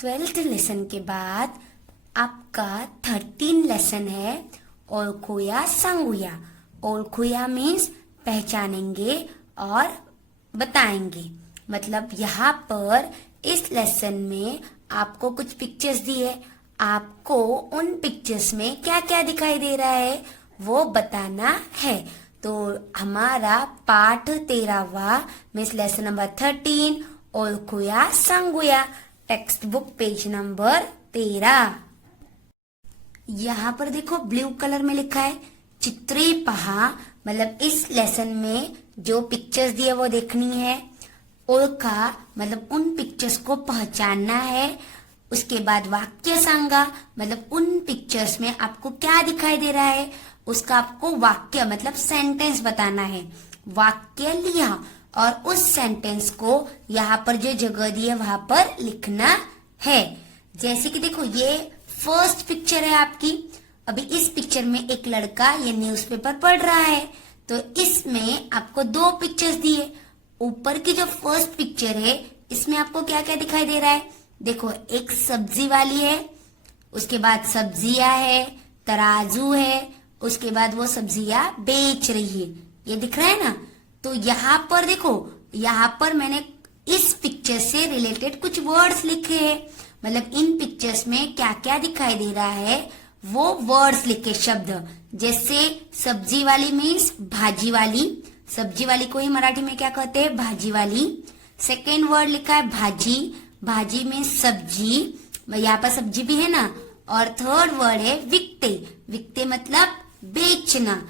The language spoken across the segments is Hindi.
12th लेसन के बाद आपका 13 लेसन है ओळखूया सांगूया। ओळखूया मीन्स पहचानेंगे और बताएंगे। मतलब यहाँ पर इस लेसन में आपको कुछ पिक्चर्स दिए, आपको उन पिक्चर्स में क्या क्या दिखाई दे रहा है वो बताना है। तो हमारा पाठ 13वां मीन्स लेसन नंबर 13 ओळखूया सांगूया, टेक्स्ट बुक पेज नंबर 13। यहाँ पर देखो ब्लू कलर में लिखा है चित्रे पहा, मतलब इस लेसन में जो पिक्चर्स दिए वो देखनी है। ओळखा मतलब उन पिक्चर्स को पहचानना है। उसके बाद वाक्य सांगा मतलब उन पिक्चर्स में आपको क्या दिखाई दे रहा है उसका आपको वाक्य मतलब सेंटेंस बताना है। वाक्य लिया और उस सेंटेंस को यहाँ पर जो जगह दी है वहां पर लिखना है। जैसे कि देखो ये फर्स्ट पिक्चर है आपकी। अभी इस पिक्चर में एक लड़का ये न्यूज़पेपर पढ़ रहा है, तो इसमें आपको दो पिक्चर्स दिए। ऊपर की जो फर्स्ट पिक्चर है इसमें आपको क्या क्या दिखाई दे रहा है, देखो एक सब्जी वाली है, उसके बाद सब्जियां है, तराजू है, उसके बाद वो सब्जियां बेच रही है, ये दिख रहा है ना। तो यहाँ पर देखो, यहाँ पर मैंने इस पिक्चर से रिलेटेड कुछ वर्ड्स लिखे हैं। मतलब इन पिक्चर्स में क्या क्या दिखाई दे रहा है वो वर्ड्स लिखे, शब्द। जैसे सब्जी वाली मीन्स भाजी वाली, सब्जी वाली को ही मराठी में क्या कहते हैं, भाजी वाली। सेकेंड वर्ड लिखा है भाजी, भाजी में सब्जी, यहाँ पर सब्जी भी है ना। और थर्ड वर्ड है विकते, विकते मतलब बेचना।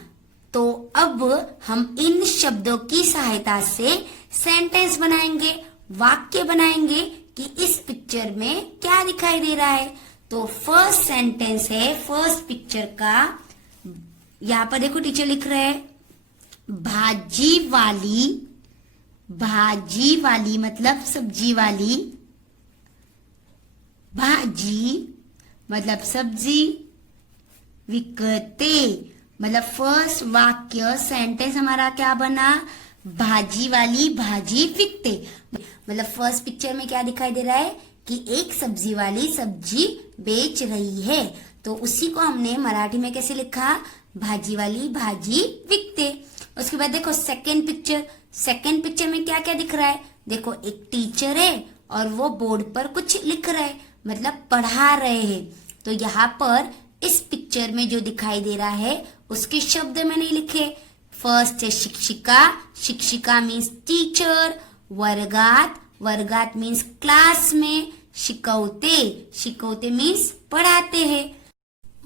तो अब हम इन शब्दों की सहायता से सेंटेंस बनाएंगे, वाक्य बनाएंगे कि इस पिक्चर में क्या दिखाई दे रहा है। तो फर्स्ट सेंटेंस है फर्स्ट पिक्चर का, यहाँ पर देखो टीचर लिख रहे हैं भाजी वाली, भाजी वाली मतलब सब्जी वाली, भाजी मतलब सब्जी, विकते मतलब फर्स्ट वाक्य सेंटेंस हमारा क्या बना, भाजी वाली भाजी विकते। मतलब फर्स्ट पिक्चर में क्या दिखाई दे रहा है कि एक सब्जी वाली सब्जी बेच रही है, तो उसी को हमने मराठी में कैसे लिखा, भाजी वाली भाजी विकते। उसके बाद देखो सेकंड पिक्चर, सेकंड पिक्चर में क्या क्या दिख रहा है, देखो एक टीचर है और वो बोर्ड पर कुछ लिख रहे हैं मतलब पढ़ा रहे हैं। तो यहाँ पर इस पिक्चर में जो दिखाई दे रहा है उसके शब्द मैंने लिखे। फर्स्ट है शिक्षिका, शिक्षिका मीन्स टीचर, वर्गात, वर्गात मीन्स क्लास में, शिकवते, शिकवते मीन्स पढ़ाते हैं।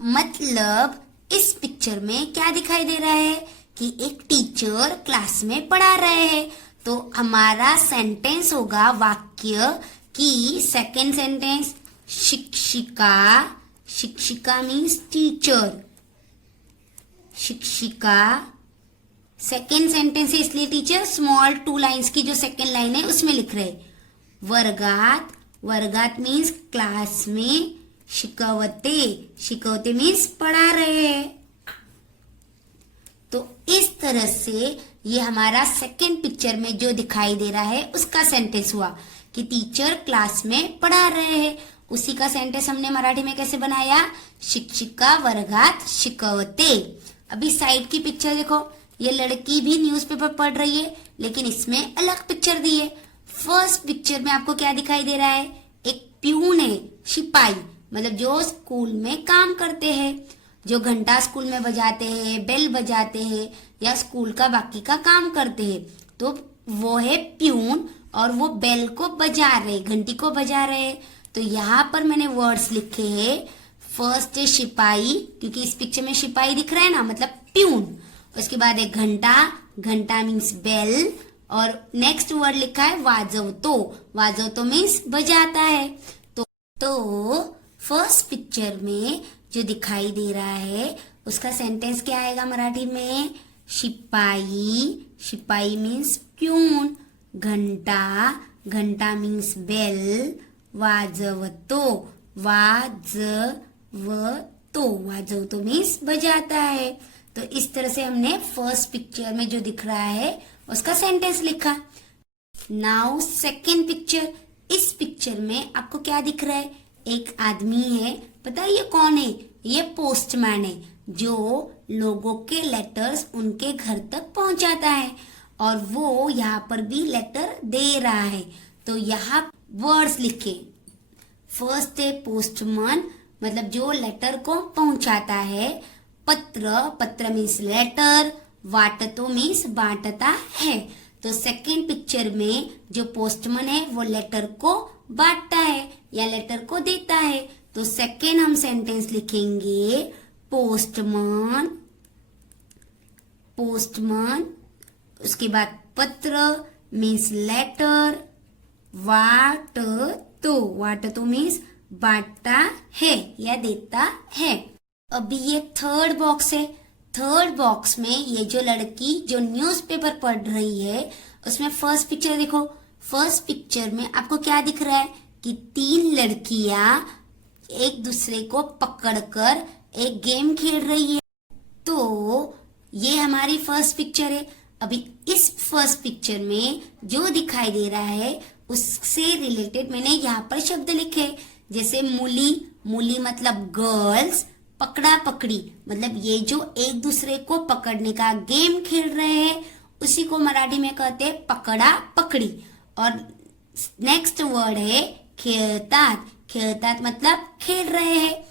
मतलब इस पिक्चर में क्या दिखाई दे रहा है कि एक टीचर क्लास में पढ़ा रहे हैं। तो हमारा सेंटेंस होगा वाक्य की सेकेंड सेंटेंस शिक्षिका, शिक्षिका मीन्स टीचर, शिक्षिका। सेकेंड सेंटेंस है इसलिए टीचर स्मॉल 2 लाइन्स की जो सेकेंड लाइन है उसमें लिख रहे। वर्गात, वर्गात मीन्स क्लास में, शिकवते, शिकवते मीन्स पढ़ा रहे हैं। तो इस तरह से ये हमारा सेकेंड पिक्चर में जो दिखाई दे रहा है उसका सेंटेंस हुआ कि टीचर क्लास में पढ़ा रहे हैं। उसी का सेंटेंस हमने मराठी में कैसे बनाया, शिक्षिका वर्गात शिकवते। अभी साइड की पिक्चर देखो, ये लड़की भी न्यूज़पेपर पढ़ रही है लेकिन इसमें अलग पिक्चर दी है। फर्स्ट पिक्चर में आपको क्या दिखाई दे रहा है, एक प्यून है, सिपाही मतलब जो स्कूल में काम करते हैं, जो घंटा स्कूल में बजाते हैं, बेल बजाते हैं या स्कूल का बाकी का काम करते हैं, तो वो है प्यून और वो बेल को बजा रहे, घंटी को बजा रहे। तो यहाँ पर मैंने वर्ड्स लिखे हैं। फर्स्ट है सिपाही, क्योंकि इस पिक्चर में सिपाही दिख रहा है ना मतलब प्यून। उसके बाद एक घंटा, घंटा मीन्स बेल, और नेक्स्ट वर्ड लिखा है वाजवतो, वाजवतो मीन्स बजाता है। तो फर्स्ट पिक्चर में जो दिखाई दे रहा है उसका सेंटेंस क्या आएगा मराठी में, सिपाही, सिपाही मीन्स प्यून, घंटा, घंटा मीन्स बेल, वाजवतो, वाजवतो, वाजवतो मीन्स बजाता है। तो इस तरह से हमने फर्स्ट पिक्चर में जो दिख रहा है उसका सेंटेंस लिखा। नाउ सेकेंड पिक्चर, इस पिक्चर में आपको क्या दिख रहा है? एक आदमी है, पता है ये कौन है? ये पोस्टमैन है, जो लोगों के लेटर्स उनके घर तक पहुंचाता है, और वो यहाँ पर भी लेटर दे रहा है। तो यहाँ वर्ड्स लिखे। फर्स्ट है पोस्टमैन, मतलब जो लेटर को पहुंचाता है। पत्र, पत्र मीन्स लेटर। वाटतो मीन्स बांटता है। तो सेकंड पिक्चर में जो पोस्टमैन है वो लेटर को बांटता है या लेटर को देता है। तो सेकंड हम सेंटेंस लिखेंगे पोस्टमैन, पोस्टमैन। उसके बाद पत्र मीन्स लेटर। वाटतो मीन्स बांटता है या देता है। अभी ये थर्ड बॉक्स है। थर्ड बॉक्स में ये जो लड़की जो न्यूज़पेपर पढ़ रही है, उसमें फर्स्ट पिक्चर देखो। फर्स्ट पिक्चर में आपको क्या दिख रहा है कि 3 लड़कियां एक दूसरे को पकड़कर एक गेम खेल रही है। तो ये हमारी फर्स्ट पिक्चर है। अभी इस फर्स्ट पिक्चर में जो दिखाई दे रहा है उससे रिलेटेड मैंने यहाँ पर शब्द लिखे, जैसे मूली, मूली मतलब गर्ल्स। पकड़ा पकड़ी मतलब ये जो एक दूसरे को पकड़ने का गेम खेल रहे हैं उसी को मराठी में कहते हैं पकड़ा पकड़ी। और नेक्स्ट वर्ड है खेळतात। खेळतात मतलब खेल रहे हैं।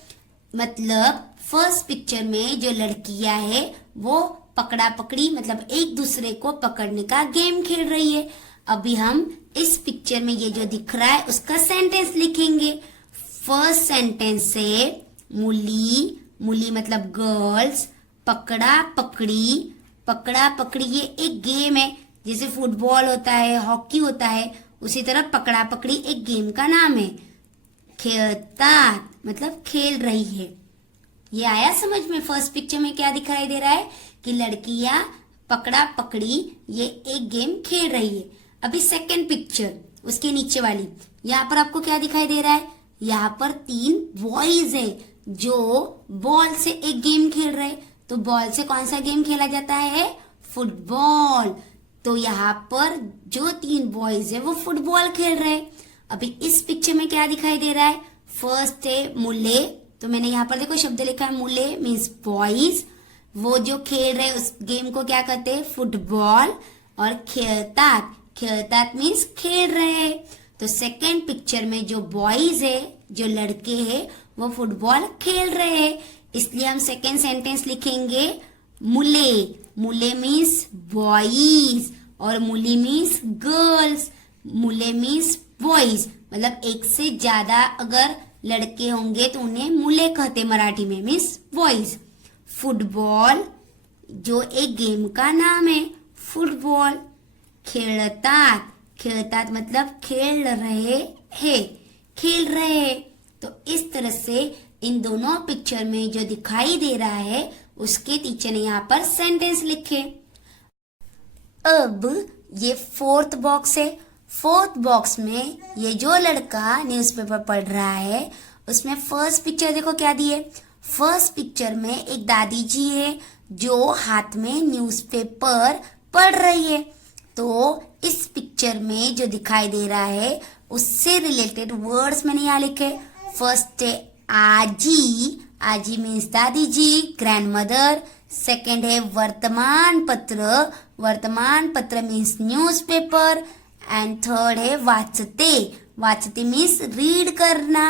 मतलब फर्स्ट पिक्चर में जो लड़कियां है वो पकड़ा पकड़ी मतलब एक दूसरे को पकड़ने का गेम खेल रही है। अभी हम इस पिक्चर में ये जो दिख रहा है उसका सेंटेंस लिखेंगे। फर्स्ट सेंटेंस है मूली, मूली मतलब गर्ल्स। पकड़ा पकड़ी, पकड़ा पकड़ी ये एक गेम है, जैसे फुटबॉल होता है, हॉकी होता है, उसी तरह पकड़ा पकड़ी एक गेम का नाम है। खेळतात मतलब खेल रही है। ये आया समझ में? फर्स्ट पिक्चर में क्या दिखाई दे रहा है कि लड़कियां पकड़ा पकड़ी ये एक गेम खेल रही है। अभी सेकंड पिक्चर उसके नीचे वाली, यहाँ पर आपको क्या दिखाई दे रहा है? यहाँ पर 3 बॉयज है जो बॉल से एक गेम खेल रहे। तो बॉल से कौन सा गेम खेला जाता है? फुटबॉल। तो यहाँ पर जो 3 बॉयज है वो फुटबॉल खेल रहे। अभी इस पिक्चर में क्या दिखाई दे रहा है? फर्स्ट है मुले, तो मैंने यहाँ पर देखो शब्द लिखा है मुले मीन्स बॉयज। वो जो खेल रहे उस गेम को क्या कहते हैं? फुटबॉल। और खेळतात, खेळतात मीन्स खेल रहे हैं। तो सेकेंड पिक्चर में जो बॉयज है, जो लड़के हैं, वो फुटबॉल खेल रहे हैं, इसलिए हम सेकेंड सेंटेंस लिखेंगे मुले। मुले मीन्स बॉयज और मुली मीन्स गर्ल्स। मुले मीन्स बॉयज, मतलब एक से ज्यादा अगर लड़के होंगे तो उन्हें मुले कहते मराठी में, मीन्स बॉयज। फुटबॉल जो एक गेम का नाम है, फुटबॉल। खेळतात, खेळतात मतलब खेल रहे हैं, खेल रहे हैं। तो इस तरह से इन दोनों पिक्चर में जो दिखाई दे रहा है उसके टीचर ने यहाँ पर सेंटेंस लिखे। अब ये फोर्थ बॉक्स है। फोर्थ बॉक्स में ये जो लड़का न्यूज़पेपर पढ़ रहा है उसमें फर्स्ट पिक्चर देखो क्या दी है। फर्स्ट पिक्चर में एक दादी जी है जो हाथ में न्यूज़पेपर पढ़ रही है। तो इस पिक्चर में जो दिखाई दे रहा है उससे रिलेटेड वर्ड्स मैंने यहाँ लिखे। फर्स्ट है आजी, आजी मीन्स दादी जी, ग्रैंड मदर। सेकेंड है वर्तमान पत्र, वर्तमान पत्र मीन्स न्यूज़पेपर। एंड थर्ड है वाचते, वाचते मीन्स रीड करना।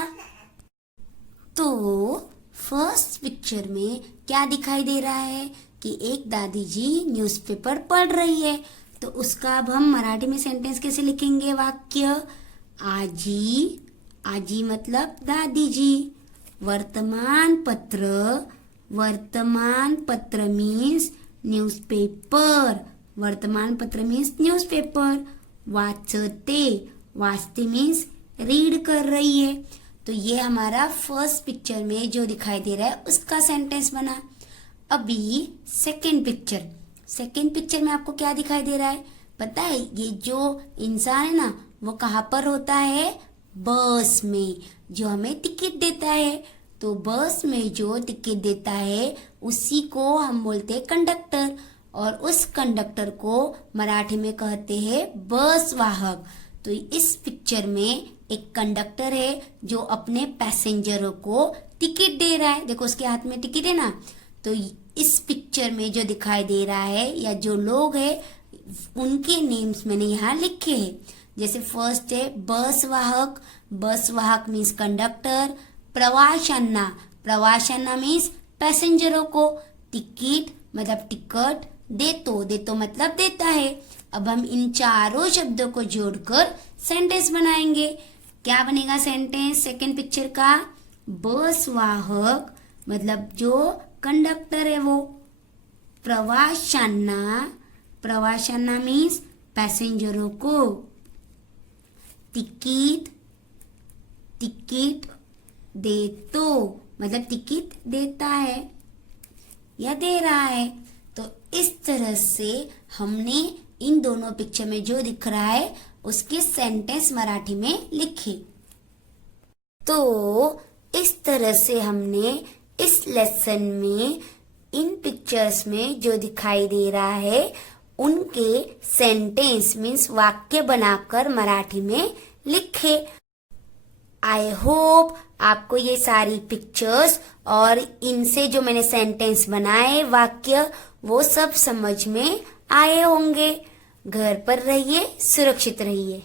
तो फर्स्ट पिक्चर में क्या दिखाई दे रहा है कि एक दादी जी न्यूज़पेपर पढ़ रही है। तो उसका अब हम मराठी में सेंटेंस कैसे लिखेंगे? वाक्य आजी, आजी मतलब दादी जी। वर्तमान पत्र, वर्तमान पत्र मीन्स न्यूज़पेपर, वर्तमान पत्र मीन्स न्यूज़पेपर। वाचते, वाचते मीन्स रीड कर रही है। तो ये हमारा फर्स्ट पिक्चर में जो दिखाई दे रहा है उसका सेंटेंस बना। अभी सेकंड पिक्चर, सेकंड पिक्चर में आपको क्या दिखाई दे रहा है? पता है ये जो इंसान है ना वो कहाँ पर होता है? बस में, जो हमें टिकट देता है। तो बस में जो टिकट देता है उसी को हम बोलते हैं कंडक्टर, और उस कंडक्टर को मराठी में कहते हैं बस वाहक। तो इस पिक्चर में एक कंडक्टर है जो अपने पैसेंजरों को टिकट दे रहा है। देखो उसके हाथ में टिकट है ना। तो इस पिक्चर में जो दिखाई दे रहा है या जो लोग है उनके नेम्स मैंने यहाँ लिखे हैं। जैसे फर्स्ट है बस वाहक, बस वाहक मीन्स कंडक्टर। प्रवाशांना, प्रवाशांना मीन्स पैसेंजरों को। टिकट मतलब टिकट। देतो, देतो मतलब देता है। अब हम इन चारों शब्दों को जोड़कर सेंटेंस बनाएंगे। क्या बनेगा सेंटेंस सेकंड पिक्चर का? बस वाहक मतलब जो कंडक्टर है वो। प्रवाशांना, प्रवाशांना मीन्स पैसेंजरों को। टिकट, टिकट देतो मतलब टिकट देता है या दे रहा है। तो इस तरह से हमने इन दोनों पिक्चर में जो दिख रहा है उसके सेंटेंस मराठी में लिखे। तो इस तरह से हमने इस लेसन में इन पिक्चर्स में जो दिखाई दे रहा है उनके सेंटेंस मीन्स वाक्य बनाकर मराठी में लिखे। आई होप आपको ये सारी पिक्चर्स और इनसे जो मैंने सेंटेंस बनाए वाक्य वो सब समझ में आए होंगे। घर पर रहिए, सुरक्षित रहिए।